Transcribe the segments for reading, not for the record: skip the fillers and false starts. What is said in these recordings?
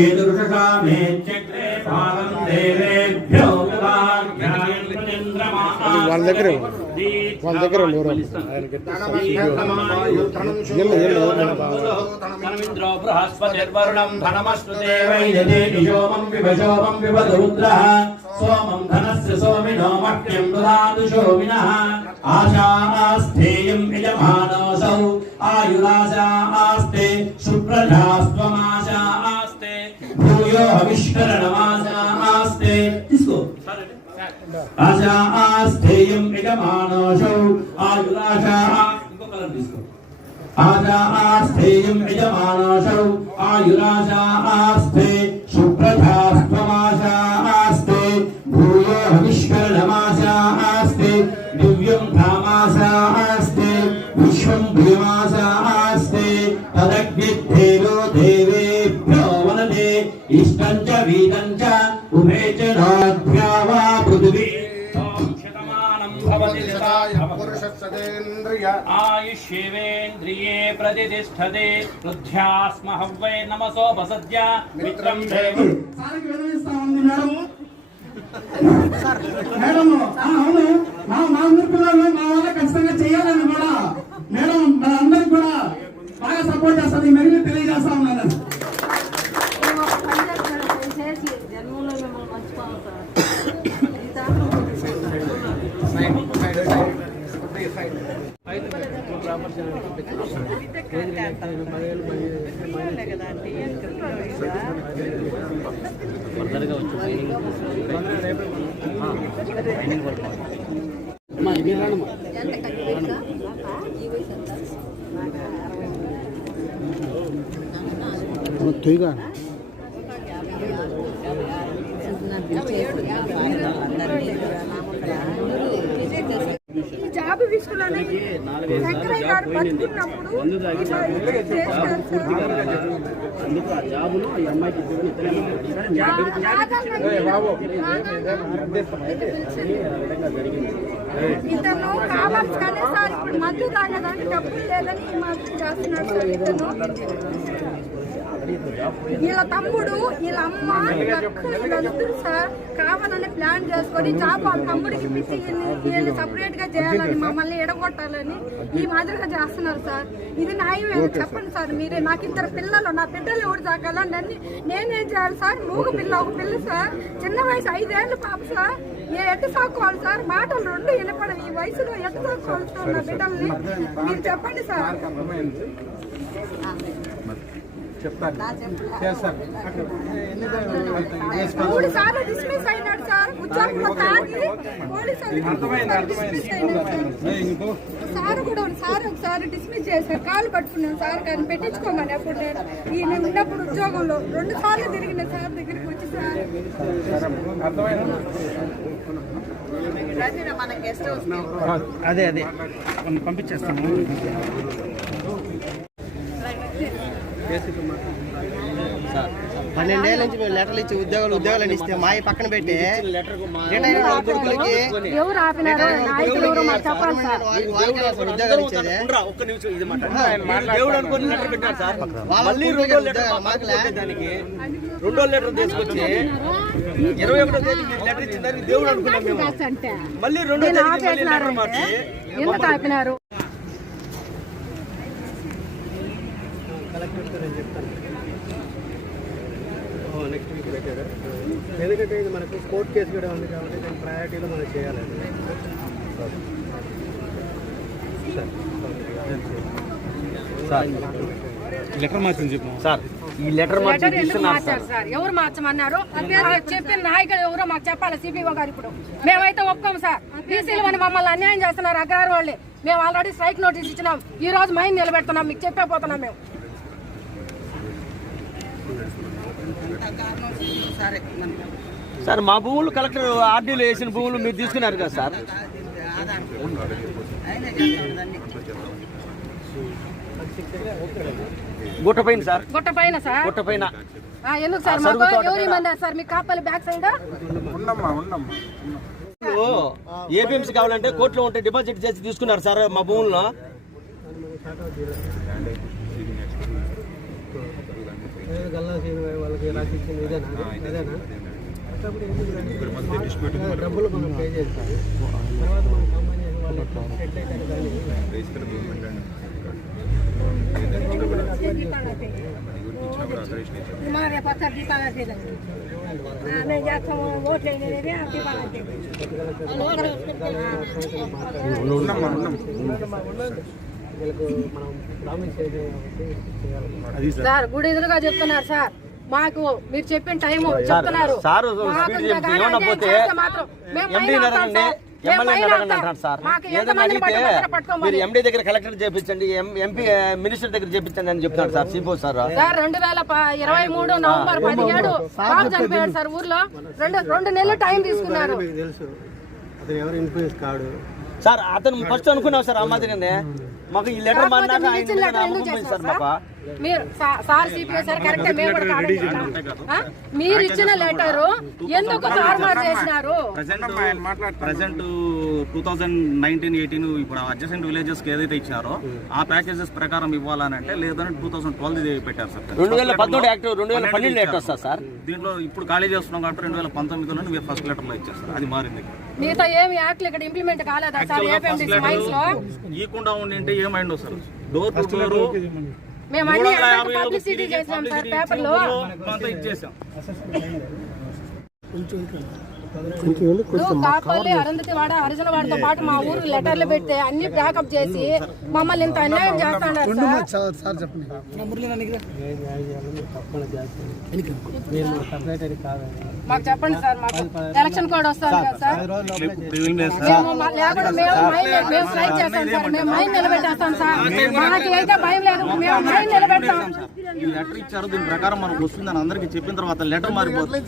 ईदृशकामे चक्रे भागं देवेभ्यो विभाग्यायन्द्रमा వాళ్ళ దగ్గర तनमिन्द्रो बृहस्पतिर्वरुणं धनमस्तु देवैर्यदेशोमं विभशोमं विवदरुद्रः सोमं धनस्य सोमिनो मह्यं ददातु शोमिनः आशास्तेयं यजमानोऽसौ आयुराशास्ते शुभ्रजास्त्वमाशास्ते भूयो हविष्करणमाशास्ते इसको आशास्तेयं यजमानोऽसौ आयुराशाः इनको कलर इसको आशास्तेयं यजमानोऽसौ आयुराशास्ते शुभ्रजास्त्वमाशास्ते भूयो हविष्करणमाशास्ते दिव्यं धामाशास्ते विश्वं भीमाशास्ते तदग्निद्धेरो देवेभ्यो वनदे इष्टं च वीतं च उभे च नाभ्या वा पृथिवी आयुष्येवेन्द्रिये प्रतिष्ठते रुद्ध्यास्मः वै नमसोपसद्य मित्रं देवं మేడం అవును మా అందరి పిల్లలు మా వల్ల ఖచ్చితంగా చేయాలని కూడా మేడం మా అందరికి కూడా బాగా సపోర్ట్ చేస్తుంది మెరుగు తెలియజేస్తా ఉన్నాను. జాబ్ విషయంలోనే చక్కెర కార్డు పట్టుకున్నప్పుడు ఇతను కావాల్సిగానే సార్ ఇప్పుడు మందు తాగడానికి డబ్బులు లేదని ఈ మాత్రం చేస్తున్నాడు సార్. ఇతను వీళ్ళ తమ్ముడు వీళ్ళ అమ్మ వీళ్ళందరూ సార్ కావాలని ప్లాన్ చేసుకొని జాబ్ వాళ్ళ తమ్ముడికి పిచ్చి వీళ్ళు సపరేట్ గా చేయాలని మమ్మల్ని ఎడగొట్టాలని ఈ మాదిరిగా చేస్తున్నారు సార్. ఇది న్యాయమేదో చెప్పండి సార్ మీరే. నాకు ఇద్దరు పిల్లలు, నా బిడ్డలు ఎవరు తాగాలని నేనేం చేయాలి సార్? మూగ పిల్ల ఒక పిల్ల సార్, చిన్న వయసు 5 ఏళ్ళు పాప సార్. ఎట్టు సాక్కోవాలి సార్? మాటలు 2 వినపడవు. ఈ వయసులో ఎట్టు సాక్కోవాలి సార్ నా బిడ్డల్ని? మీరు చెప్పండి సార్. మూడు సార్లు డిస్మిస్ అయినాడు సార్. ఉద్యోగంలో తాగి పోలీసు డిస్మిస్ అయినాడు సార్. కూడా సార్ ఒకసారి డిస్మిస్ చేశారు. కాలు పట్టుకున్నాను సార్ కానీ పెట్టించుకోమని. అప్పుడు నేను ఉన్నప్పుడు ఉద్యోగంలో 2 సార్లు తిరిగిన సార్ దగ్గరికి వచ్చి సార్ మన గెస్ట్ హౌస్ అదే పంపించేస్తాము. సార్ 12 ఏళ్ళ నుంచి మేము లెటర్లు ఇచ్చి ఉద్యోగాలు ఇస్తే మా పక్కన పెట్టి ఉద్యోగాలు ఇచ్చేది. రెండో లెటర్ తీసుకొచ్చి 21వ తేదీ లెటర్ ఇచ్చిందని దేవుడు అనుకున్నాం మేము. మళ్ళీ 2వ తేదీ లెటర్ మార్చి నెక్స్ట్ వీక్ పెట్టారు. ఎందుకంటే ఇది మనకు కోర్టు కేసు కూడా ఉంది కాబట్టి దాని ప్రయారిటీలో మనం చేయాలి. లెటర్ మార్చింది చెప్పు సార్. ఈ లెటర్ మార్చారు సార్. ఎవరు మార్చమన్నారు? చెప్పిన నాయకులు ఎవరో మాకు చెప్పాలి. సిపిఓ గారు ఇప్పుడు మేమైతే ఒప్పుకోము సార్. టీసీలు అని మమ్మల్ని అన్యాయం చేస్తున్నారు అగ్రహార వాళ్ళే. మేము ఆల్రెడీ స్ట్రైక్ నోటీస్ ఇచ్చినాం. ఈ రోజు మైండ్ నిలబెడుతున్నాం. మీకు చెప్పే పోతున్నాం మేము. సార్ మా భూములు కలెక్టర్ ఆర్డీలో వేసిన భూములు మీరు తీసుకున్నారు కదా సార్. గుట్టపైన సార్. గుట్టపైన సార్. గుట్టపైన ఎందుకు సార్? ఎవరు ఇమ్మన్నారు సార్? మీ కాపలి బ్యాక్ సైడ్ ఏపీఎంసీ కావాలంటే కోర్టులో ఉంటే డిపాజిట్ చేసి తీసుకున్నారు సార్ మా భూముల్లో. గల్లా వాళ్ళకి రాసిచ్చిన ఇదేనా డబ్బులు మనం పే చేస్తాం తర్వాత మనం కంపెనీ వాళ్ళు సెట్ అయితే हमारे पत्थर दीपावली से लगे मैं जाता हूँ वोट लेने में दीपावली సార్ గుడి ఎదురుగా చెప్తున్నారు సార్ మాకు మీరు చెప్పిన టైం చెప్తున్నారు సార్ ఏమన్నపోతే ఎండి అడగండి ఎమ్మెల్యే అడగండి అంటారు సార్ ఏదైనా అడిగితే మీరు ఎండి దగ్గర కలెక్టర్ చేపించండి ఎంపీ మినిస్టర్ దగ్గర చేపించండి అని చెప్తాడు సార్ సిపో సార్ సార్ 2023 నవంబర్ 17 బాబు చనిపోయాడు సార్ ఊర్లో రెండు నెలలు టైం తీసుకున్నారు తెలుసు అతను ఎవరు ఇన్ఫ్లుయెన్స్ కాడు సార్ అతను ఫస్ట్ అనుకున్నాం సార్ ఆ మాదిరిగానే మాకు ఈ లెటర్ మాట్లాడాక సార్ మాకు మీరు సార్ సిపిఐ సార్ కరెక్ట్ మేము కూడా కాదంటున్నాం. మీరు ఇచ్చిన లెటర్ ఎందుకు తారుమారు చేసినారు ప్రెసెంట్ 2019-18 ఇప్పుడు అడ్జసెంట్ విలేజెస్ కి ఏదైతే ఇచ్చారో ఆ ప్యాకేజెస్ ప్రకారం ఇవ్వాలనంటే లేదని 2012 పెట్టారు సార్ 2017 యాక్ట్ 2012 యాక్ట్ వస్తా సార్ దీంట్లో ఇప్పుడు ఖాళీ చేస్తున్నాం కాబట్టి 2019లో మీరు ఫస్ట్ లెటర్ లో ఇచ్చారు సార్ అది మారింది మిగతా ఏమి యాక్ట్లు ఇక్కడ ఇంప్లిమెంట్ కాలేదా సార్ ఏపీఎండీ మైన్స్ లో ఇవ్వకుండా ఉండింటే ఏమైందో సార్ డోర్ టు డోర్ మేము అన్ని పబ్లిసిటీ చేసాం సార్ పేపర్ లో ఇచ్చేసాం కాపల్లి అరుంధతివాడ హరిజనవాడతో పాటు మా ఊరు లెటర్లు పెడితే అన్ని ప్యాకప్ చేసి మమ్మల్ని ఇంత అన్యాయం చేస్తున్నారు సార్ మాకు చెప్పండి సార్ మాకు ఎలక్షన్ కోడ్ వస్తుంది కదా సార్ లేకుండా మేము స్ట్రైక్ చేస్తాం సార్ మేము మైండ్ నిలబెట్టేస్తాం సార్ మాకు అయితే భయం లేదు మేము మైండ్ నిలబెడతాం ఈ లెటర్ ఇచ్చారు దీని ప్రకారం మనకు వస్తుందని అందరికి చెప్పిన తర్వాత లెటర్ మారిపోతుంది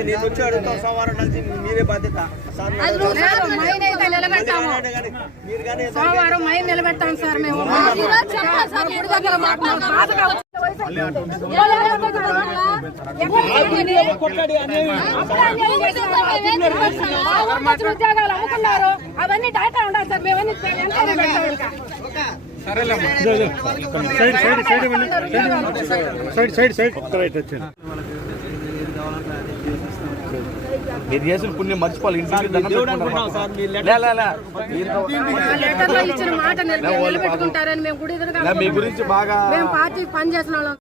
నేను వచ్చి అడుగుతాం సోమవారం నుంచి మీరే బాధ్యత మైండ్ అయితే నిలబెడతాము సోమవారం మైండ్ నిలబెడతాం సార్ మేము ఉద్యోగాలు అమ్ముకున్నారు అవన్నీ డేటా ఉండాలి సార్ మేమన్నీ మీరు చేసిన పుణ్యం మర్చిపోవాలి లెటర్ లో ఇచ్చిన మాట నిలబెట్టుకుంటారని మేము గుడి మీ గురించి బాగా మేము పార్టీకి పని చేసిన వాళ్ళం